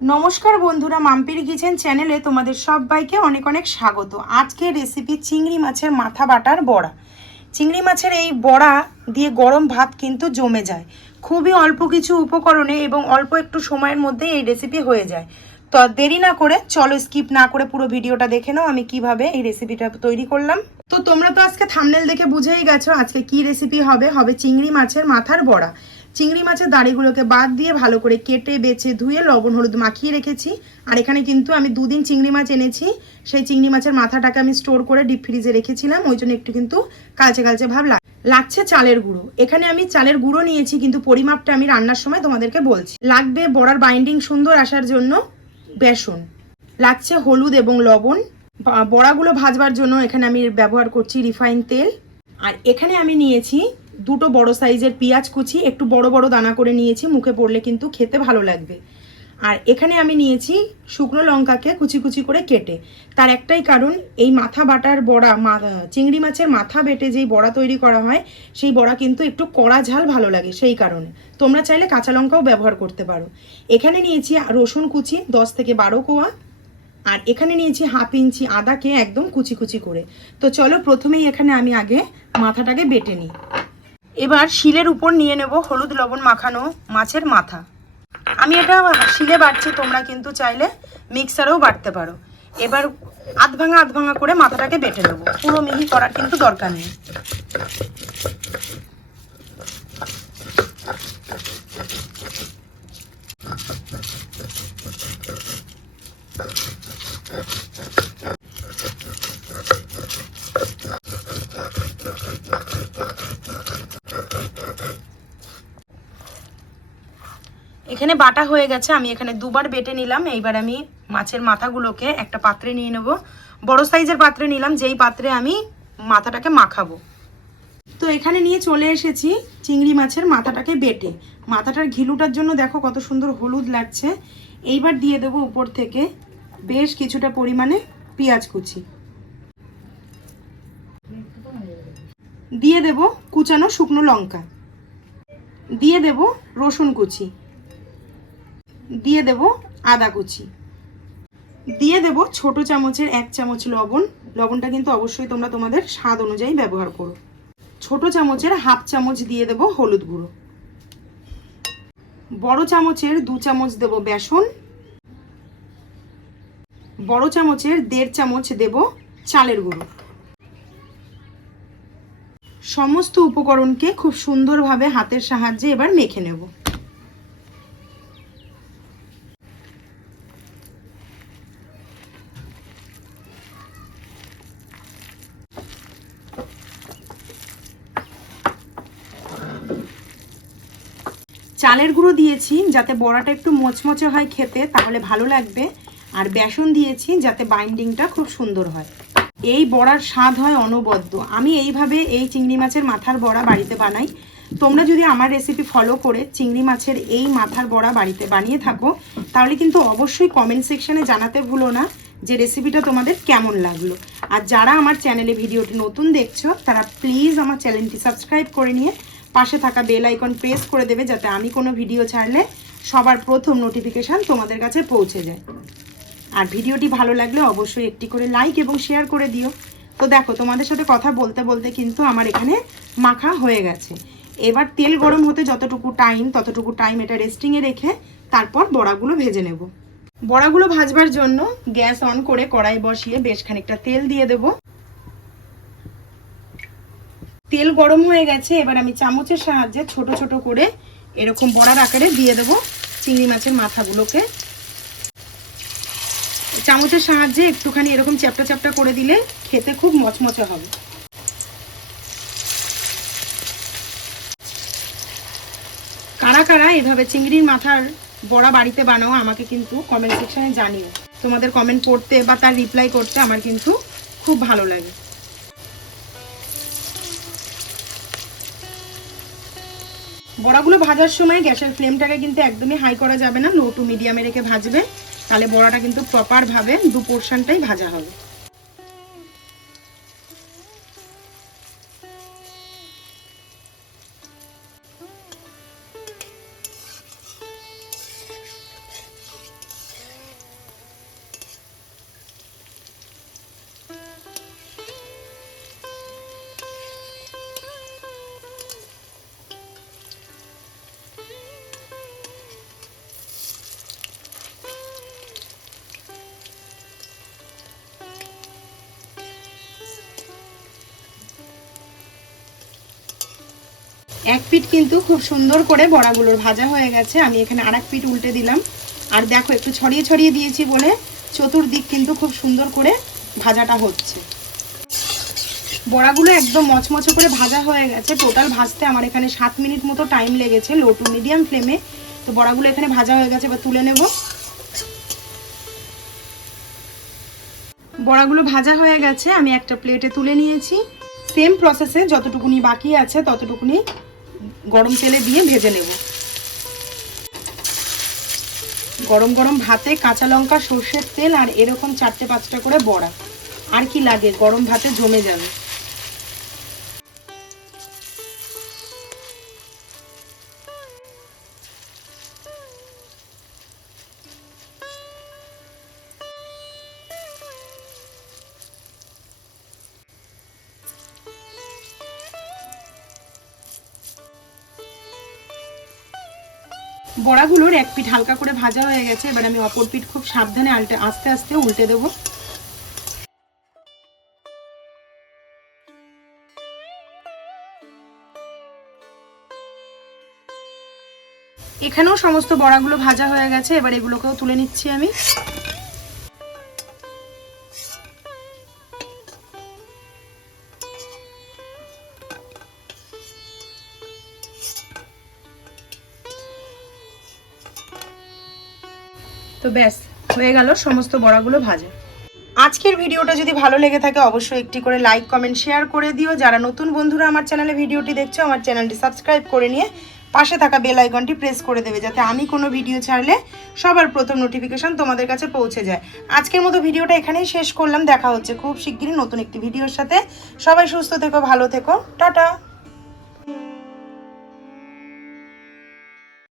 নমস্কার বন্ধুরা, মাম্পির কিচেন চ্যানেলে তোমাদের সবাইকে অনেক অনেক স্বাগত। আজকের রেসিপি চিংড়ি মাছের মাথা বাটার বড়া। চিংড়ি মাছের এই বড়া দিয়ে গরম ভাত কিন্তু জমে যায়। খুবই অল্প কিছু উপকরণে এবং অল্প একটু সময়ের মধ্যে এই রেসিপি হয়ে যায়। তো দেরি না করে চলো স্কিপ না করে পুরো ভিডিওটা দেখে নাও, আমি কীভাবে এই রেসিপিটা তৈরি করলাম। তো তোমরা তো আজকে থামনেল দেখে বুঝেই গেছো আজকে কি রেসিপি হবে হবে চিংড়ি মাছের মাথার বড়া। চিংড়ি মাছের দাড়িগুলোকে বাদ দিয়ে ভালো করে কেটে, বেছে, ধুয়ে লবণ, হলুদ মাখিয়ে রেখেছি। আর এখানে কিন্তু আমি দুদিন চিংড়ি মাছ এনেছি। সেই চিংড়ি মাছের মাথাটাকে আমি স্টোর করে ডিপ ফ্রিজে রেখেছিলাম। ওই জন্য একটু কিন্তু কালচে কালচে ভাব লাগ- লাগছে চালের গুঁড়ো। এখানে আমি চালের গুঁড়ো নিয়েছি, কিন্তু পরিমাপটা আমি রান্নার সময় তোমাদেরকে বলছি। লাগবে বড়ার বাইন্ডিং সুন্দর আসার জন্য বেসন। লাগছে হলুদ এবং লবণ। বড়াগুলো ভাজবার জন্য এখানে আমি ব্যবহার করছি রিফাইন তেল। আর এখানে আমি নিয়েছি দুটো বড় সাইজের পেঁয়াজ কুচি, একটু বড় বড় দানা করে নিয়েছি, মুখে পড়লে কিন্তু খেতে ভালো লাগবে। আর এখানে আমি নিয়েছি শুকনো লঙ্কাকে কুচি কুচি করে কেটে। তার একটাই কারণ, এই মাথা বাটার বড়া চিংড়ি মাছের মাথা বেটে যেই বড়া তৈরি করা হয়, সেই বড়া কিন্তু একটু কড়া ঝাল ভালো লাগে সেই কারণে। তোমরা চাইলে কাঁচা লঙ্কাও ব্যবহার করতে পারো। এখানে নিয়েছি রসুন কুচি, দশ থেকে বারো কোয়া। আর এখানে নিয়েছি হাফ ইঞ্চি আদাকে একদম কুচি কুচি করে। তো চলো প্রথমেই এখানে আমি আগে মাথাটাকে বেটে নিই। এবার শিলের উপর নিয়ে নেব হলুদ লবণ মাখানো মাছের মাথা। আমি এটা শিলে বাটছি তোমরা কিন্তু চাইলে মিক্সারেও বাটতে পারো। এবার আধ ভাঙা আধ ভাঙা করে মাথাটাকে বেটে নেব। পুরো মিহি করার কিন্তু দরকার নেই। এখানে বাটা হয়ে গেছে, আমি এখানে দুবার বেটে নিলাম। এইবার আমি মাছের মাথাগুলোকে একটা পাত্রে নিয়ে নেব। বড় সাইজের পাত্রে নিলাম, যেই পাত্রে আমি মাথাটাকে মাখাবো। তো এখানে নিয়ে চলে এসেছি চিংড়ি মাছের মাথাটাকে বেটে। মাথাটার ঘিলুটার জন্য দেখো কত সুন্দর হলুদ লাগছে। এইবার দিয়ে দেবো উপর থেকে বেশ কিছুটা পরিমাণে পেঁয়াজ কুচি। দিয়ে দেব কুচানো শুকনো লঙ্কা। দিয়ে দেব রসুন কুচি। দিয়ে দেব আদা কুচি। দিয়ে দেব ছোট চামচের এক চামচ লবণ। লবণটা কিন্তু অবশ্যই তোমরা তোমাদের স্বাদ অনুযায়ী ব্যবহার করো। ছোট চামচের হাফ চামচ দিয়ে দেব হলুদ গুঁড়ো। বড় চামচের দু চামচ দেব বেসন। বড় চামচের দেড় চামচ দেব চালের গুঁড়ো। সমস্ত উপকরণকে খুব সুন্দরভাবে হাতের সাহায্যে এবার মেখে নেব। চালের গুঁড়ো দিয়েছি যাতে বড়াটা একটু মচমচে হয় খেতে, তাহলে ভালো লাগবে। আর বেসন দিয়েছি যাতে বাইন্ডিংটা খুব সুন্দর হয়। এই বড়ার স্বাদ হয় অনবদ্য। আমি এইভাবে এই চিংড়ি মাছের মাথার বড়া বাড়িতে বানাই। তোমরা যদি আমার রেসিপি ফলো করে চিংড়ি মাছের এই মাথার বড়া বাড়িতে বানিয়ে থাকো, তাহলে কিন্তু অবশ্যই কমেন্ট সেকশনে জানাতে ভুলো না যে রেসিপিটা তোমাদের কেমন লাগল। আর যারা আমার চ্যানেলে ভিডিওটি নতুন দেখছ, তারা প্লিজ আমার চ্যানেলটি সাবস্ক্রাইব করে নিয়ে পাশে থাকা বেল আইকন প্রেস করে দেবে যাতে আমি কোনো ভিডিও ছাড়লে সবার প্রথম নোটিফিকেশান তোমাদের কাছে পৌঁছে যায়। আর ভিডিওটি ভালো লাগলে অবশ্যই একটি করে লাইক এবং শেয়ার করে দিও। তো দেখো, তোমাদের সাথে কথা বলতে বলতে কিন্তু আমার এখানে মাখা হয়ে গেছে। এবার তেল গরম হতে যতটুকু টাইম ততটুকু টাইম এটা রেস্টিংয়ে রেখে তারপর বড়াগুলো ভেজে নেব। বড়াগুলো ভাজবার জন্য গ্যাস অন করে কড়াই বসিয়ে বেশ খানিকটা তেল দিয়ে দেব। তেল গরম হয়ে গেছে, এবার আমি চামচের সাহায্যে ছোট ছোট করে এরকম বড়ার আকারে দিয়ে দেব চিংড়ি মাছের মাথাগুলোকে। চামচের সাহায্যে একটুখানি এরকম চ্যাপটা চ্যাপটা করে দিলে খেতে খুব মচমচে হবে। কারা কারা এভাবে চিংড়ির মাথার বড়া বাড়িতে বানাও আমাকে কিন্তু কমেন্ট সেকশনে জানিও। তোমাদের কমেন্ট পড়তে বা তার রিপ্লাই করতে আমার কিন্তু খুব ভালো লাগে। বড়াগুলো ভাজার সময় গ্যাসের ফ্লেমটাকে কিন্তু একদমই হাই করা যাবে না লো টু মিডিয়ামে রেখে ভাজবে। তাহলে বড়াটা কিন্তু প্রপারভাবে দু পোর্শনটাই ভাজা হবে। এক পিঠ কিন্তু খুব সুন্দর করে বড়াগুলোর ভাজা হয়ে গেছে। আমি এখানে আর পিঠ উল্টে দিলাম। আর দেখো, একটু ছড়িয়ে ছড়িয়ে দিয়েছি বলে চতুর্দিক কিন্তু খুব সুন্দর করে ভাজাটা হচ্ছে। বড়াগুলো একদম মচমচে করে ভাজা হয়ে গেছে। টোটাল ভাজতে আমার এখানে সাত মিনিট মতো টাইম লেগেছে লো টু মিডিয়াম ফ্লেমে তো বড়াগুলো এখানে ভাজা হয়ে গেছে, এবার তুলে নেব। বড়াগুলো ভাজা হয়ে গেছে, আমি একটা প্লেটে তুলে নিয়েছি। সেম প্রসেসে যতটুকুনি বাকি আছে, ততটুকুনি গরম তেলে দিয়ে ভেজে নেব। গরম গরম ভাতে কাঁচা লঙ্কা, সর্ষের তেল আর এরকম চারটে পাঁচটা করে বড়া। আর কি লাগে? গরম ভাতে জমে যাবে। বড়াগুলোর এক পিঠ হালকা করে ভাজা হয়ে গেছে, এবার আমি অপর পিঠ খুব সাবধানে আলটে, আস্তে আস্তে উল্টে দেব। এখানেও সমস্ত বড়াগুলো ভাজা হয়ে গেছে, এবার এগুলোকেও তুলে নিচ্ছি আমি। তো ব্যাস, হয়ে গেল সমস্ত বড়াগুলো ভাজা। আজকের ভিডিওটা যদি ভালো লেগে থাকে, অবশ্যই একটি করে লাইক কমেন্ট শেয়ার করে দিও। যারা নতুন বন্ধুরা আমার চ্যানেলে ভিডিওটি দেখছ, আমার চ্যানেলটি সাবস্ক্রাইব করে নিয়ে পাশে থাকা বেল আইকনটি প্রেস করে দেবে, যাতে আমি কোনো ভিডিও ছাড়লে সবার প্রথম নোটিফিকেশন তোমাদের কাছে পৌঁছে যায়। আজকের মতো ভিডিওটা এখানেই শেষ করলাম। দেখা হচ্ছে খুব শিগগিরই নতুন একটি ভিডিওর সাথে। সবাই সুস্থ থেকো, ভালো থেকো। টাটা!